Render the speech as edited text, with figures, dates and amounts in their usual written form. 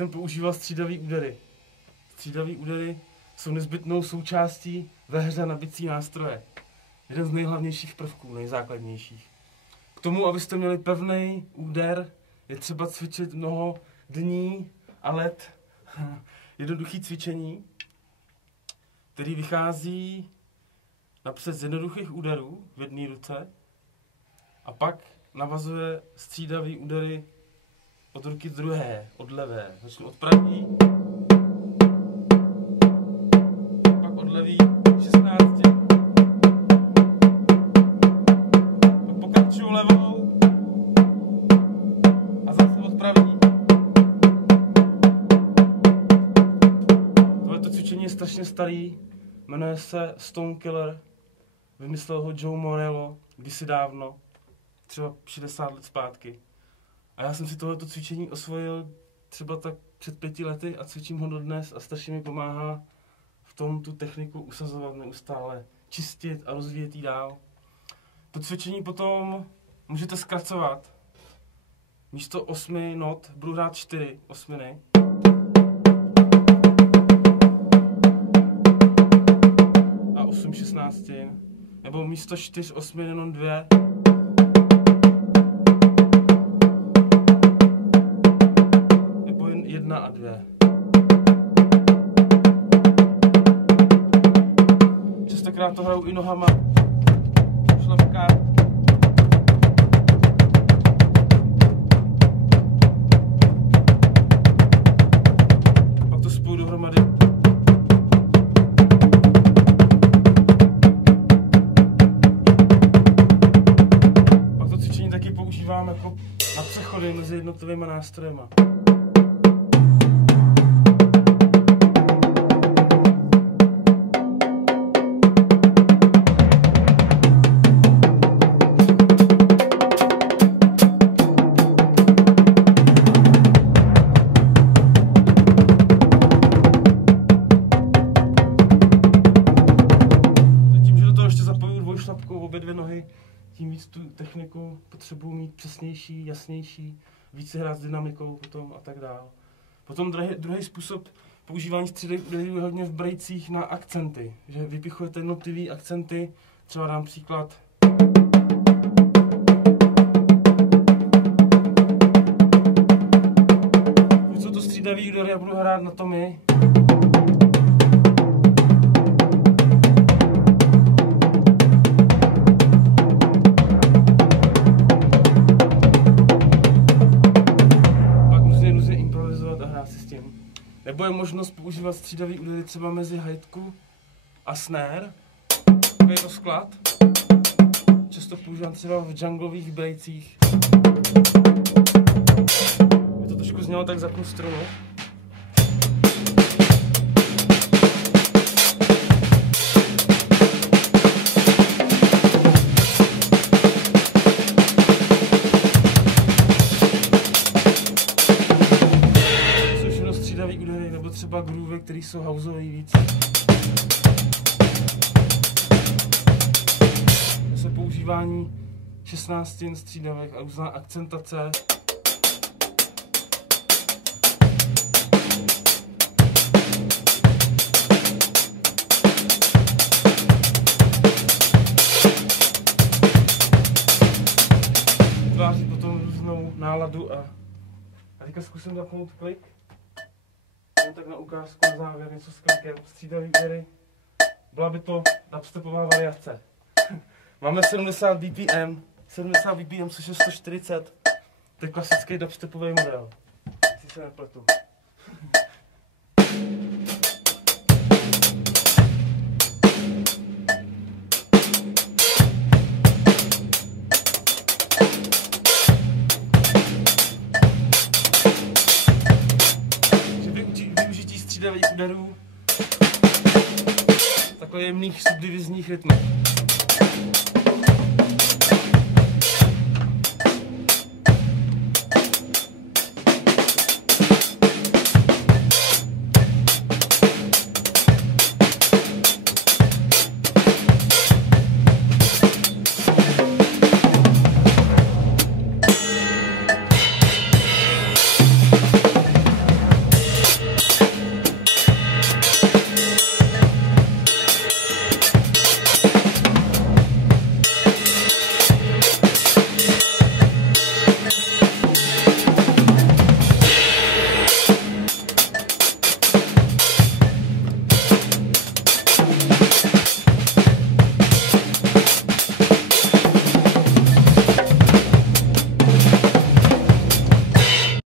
jsem používal střídavé údery. Střídavé údery jsou nezbytnou součástí ve hře na bicí nástroje. Jeden z nejhlavnějších prvků, nejzákladnějších. K tomu, abyste měli pevný úder, je třeba cvičit mnoho dní a let. Jednoduché cvičení, který vychází napřed z jednoduchých úderů v jedné ruce a pak navazuje střídavý údery od ruky druhé, od levé. Začnu od pravý, pak od levý 16, pak pokračuju levou a zase od pravý. Tohleto cvičení je strašně starý, jmenuje se Stone Killer, vymyslel ho Joe Morello kdysi dávno, třeba 60 let zpátky. A já jsem si tohleto cvičení osvojil třeba tak před 5 lety a cvičím ho dodnes a strašně mi pomáhá v tom tu techniku usazovat neustále, čistit a rozvíjet ji dál. To cvičení potom můžete zkracovat. Místo 8 not budu hrát 4 osminy. A 8 šestnáctin. Nebo místo 4 osmin jenom 2. Nebo 1 a 2. Častokrát to hraju i nohama. Šlapka. Pak to spoju dohromady. Taky používám jako na přechody mezi jednotlivými nástrojema. Tím, že do toho ještě zapojuju dvojšlapkou obě dvě nohy, tím víc tu techniku potřebuji mít přesnější, jasnější, více hrát s dynamikou potom a tak dál. Potom druhý způsob používání střídavých úderů je hodně v brejcích na akcenty, že vypichujete jednotlivé akcenty, třeba dám příklad. Když jsou to střídavý údery, já budu hrát na tomy. Nebo je možnost používat střídavý údery třeba mezi hajtku a snare, takový rozklad. Často používám třeba v junglových brejcích. By to trošku znělo tak za půl strunu. Údery, nebo třeba groovy, které jsou houseové víc. Zase používání 16 střídavých a různá akcentace. Vytváří potom různou náladu a teďka zkusím zapnout klik. Tak na ukázku na závěr něco s klikem, střídavý údery. Byla by to dubstepová variace. Máme 70 BPM, což je 140. To je klasický dubstepový model, jestli se nepletu. Střídavých úderů, takových jemných subdivizních rytmů.